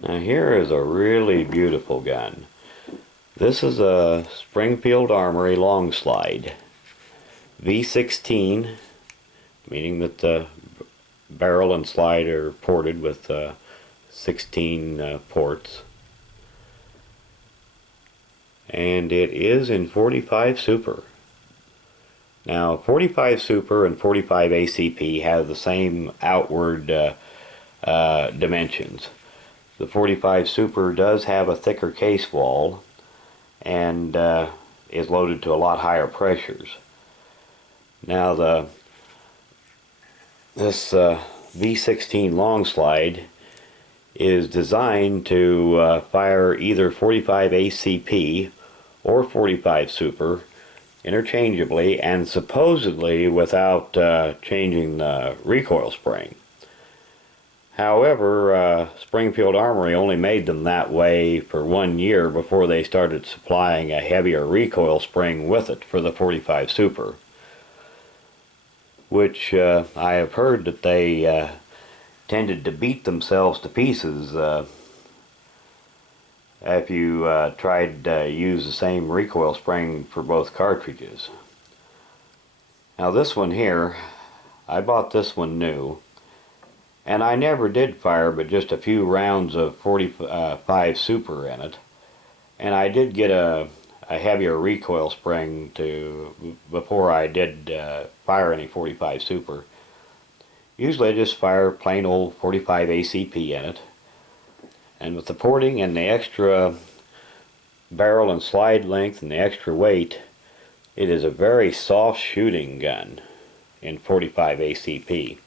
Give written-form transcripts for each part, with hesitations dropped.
Now here is a really beautiful gun. This is a Springfield Armory Longslide V-16, meaning that the barrel and slide are ported with 16 ports. And it is in 45 Super. Now 45 Super and 45 ACP have the same outward dimensions. The 45 Super does have a thicker case wall and is loaded to a lot higher pressures. Now this V-16 Longslide is designed to fire either 45 ACP or 45 Super interchangeably and supposedly without changing the recoil spring. However, Springfield Armory only made them that way for 1 year before they started supplying a heavier recoil spring with it for the 45 Super, which I have heard that they tended to beat themselves to pieces if you tried to use the same recoil spring for both cartridges. Now this one here, I bought this one new, and I never did fire but just a few rounds of 45 Super in it, and I did get a heavier recoil spring before I did fire any 45 Super. Usually I just fire plain old 45 ACP in it, and with the porting and the extra barrel and slide length and the extra weight, it is a very soft shooting gun in 45 ACP.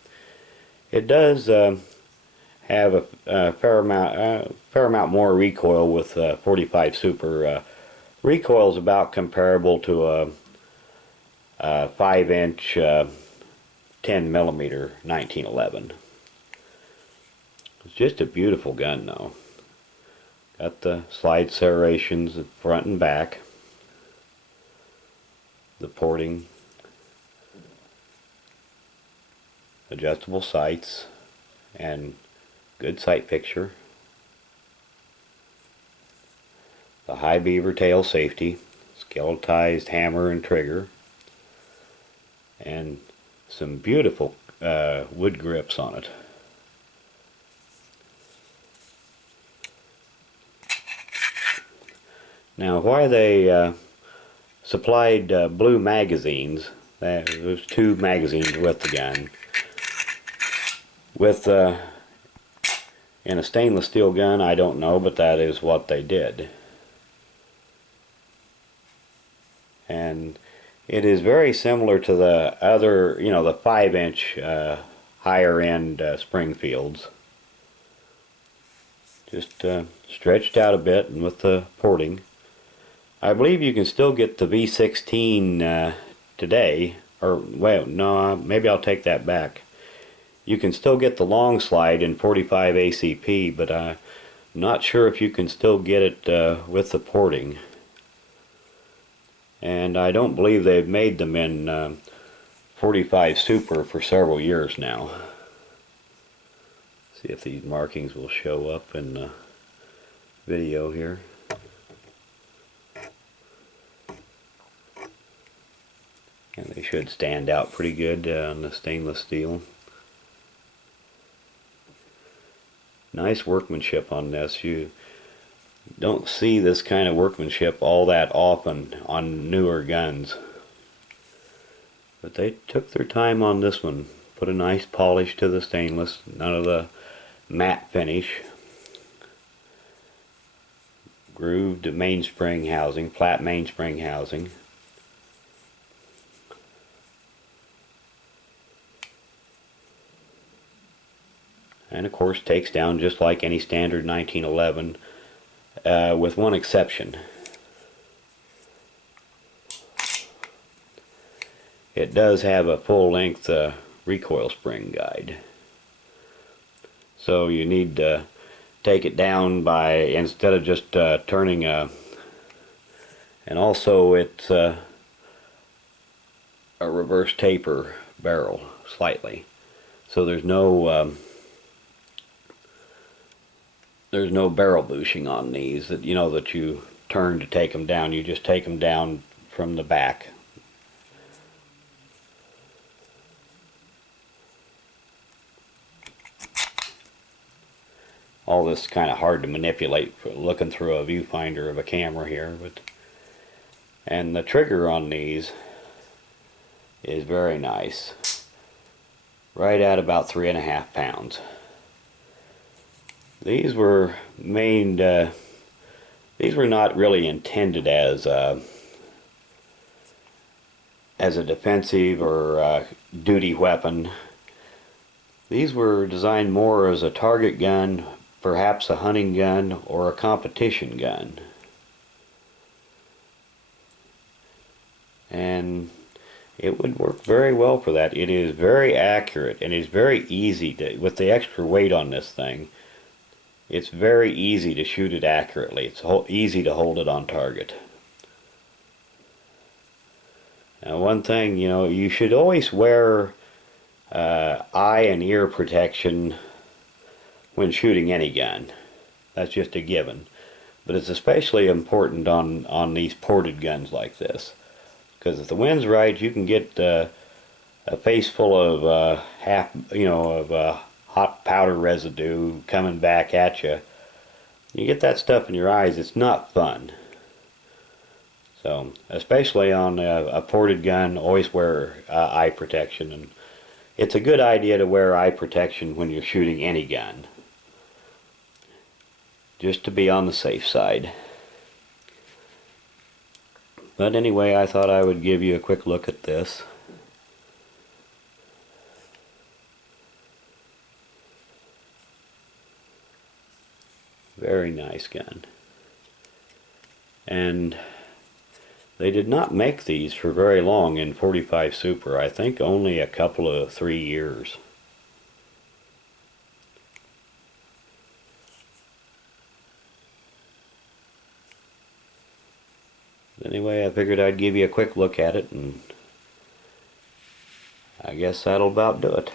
It does have a fair amount more recoil with 45 Super. Recoil is about comparable to a 5-inch 10mm 1911. It's just a beautiful gun though. Got the slide serrations at front and back, the porting, adjustable sights, and good sight picture, the high beaver tail safety, skeletized hammer and trigger, and some beautiful wood grips on it. Now why they supplied blue magazines, there's 2 magazines with the gun, with in a stainless steel gun, I don't know, but that is what they did. And it is very similar to the other, the 5-inch higher end Springfields. Just stretched out a bit and with the porting. I believe you can still get the V-16 today, or well, no, maybe I'll take that back. You can still get the Longslide in 45 ACP, but I'm not sure if you can still get it with the porting. And I don't believe they've made them in 45 Super for several years now. See if these markings will show up in the video here. And they should stand out pretty good on the stainless steel. Nice workmanship on this. You don't see this kind of workmanship all that often on newer guns. But they took their time on this one. Put a nice polish to the stainless, none of the matte finish. Grooved mainspring housing, flat mainspring housing. And of course takes down just like any standard 1911, with one exception. It does have a full-length recoil spring guide. So you need to take it down by, instead of just turning and also it's a reverse taper barrel slightly. So there's no there's no barrel bushing on these that that you turn to take them down. You just take them down from the back. All this kind of hard to manipulate looking through a viewfinder of a camera here, and the trigger on these is very nice, right at about 3.5 pounds. These were these were not really intended as a defensive or duty weapon. These were designed more as a target gun, perhaps a hunting gun or a competition gun. And it would work very well for that. It is very accurate and is very easy to, with the extra weight on this thing, it's very easy to shoot it accurately. It's easy to hold it on target. Now, one thing, you should always wear eye and ear protection when shooting any gun. That's just a given. But it's especially important on these ported guns like this, because if the wind's right, you can get a face full of hot powder residue coming back at you. You get that stuff in your eyes, it's not fun. So, especially on a ported gun, always wear eye protection. And it's a good idea to wear eye protection when you're shooting any gun, just to be on the safe side. But anyway, I thought I would give you a quick look at this. Very nice gun. And they did not make these for very long in 45 Super. I think only a couple of 3 years. Anyway, I figured I'd give you a quick look at it, and I guess that'll about do it.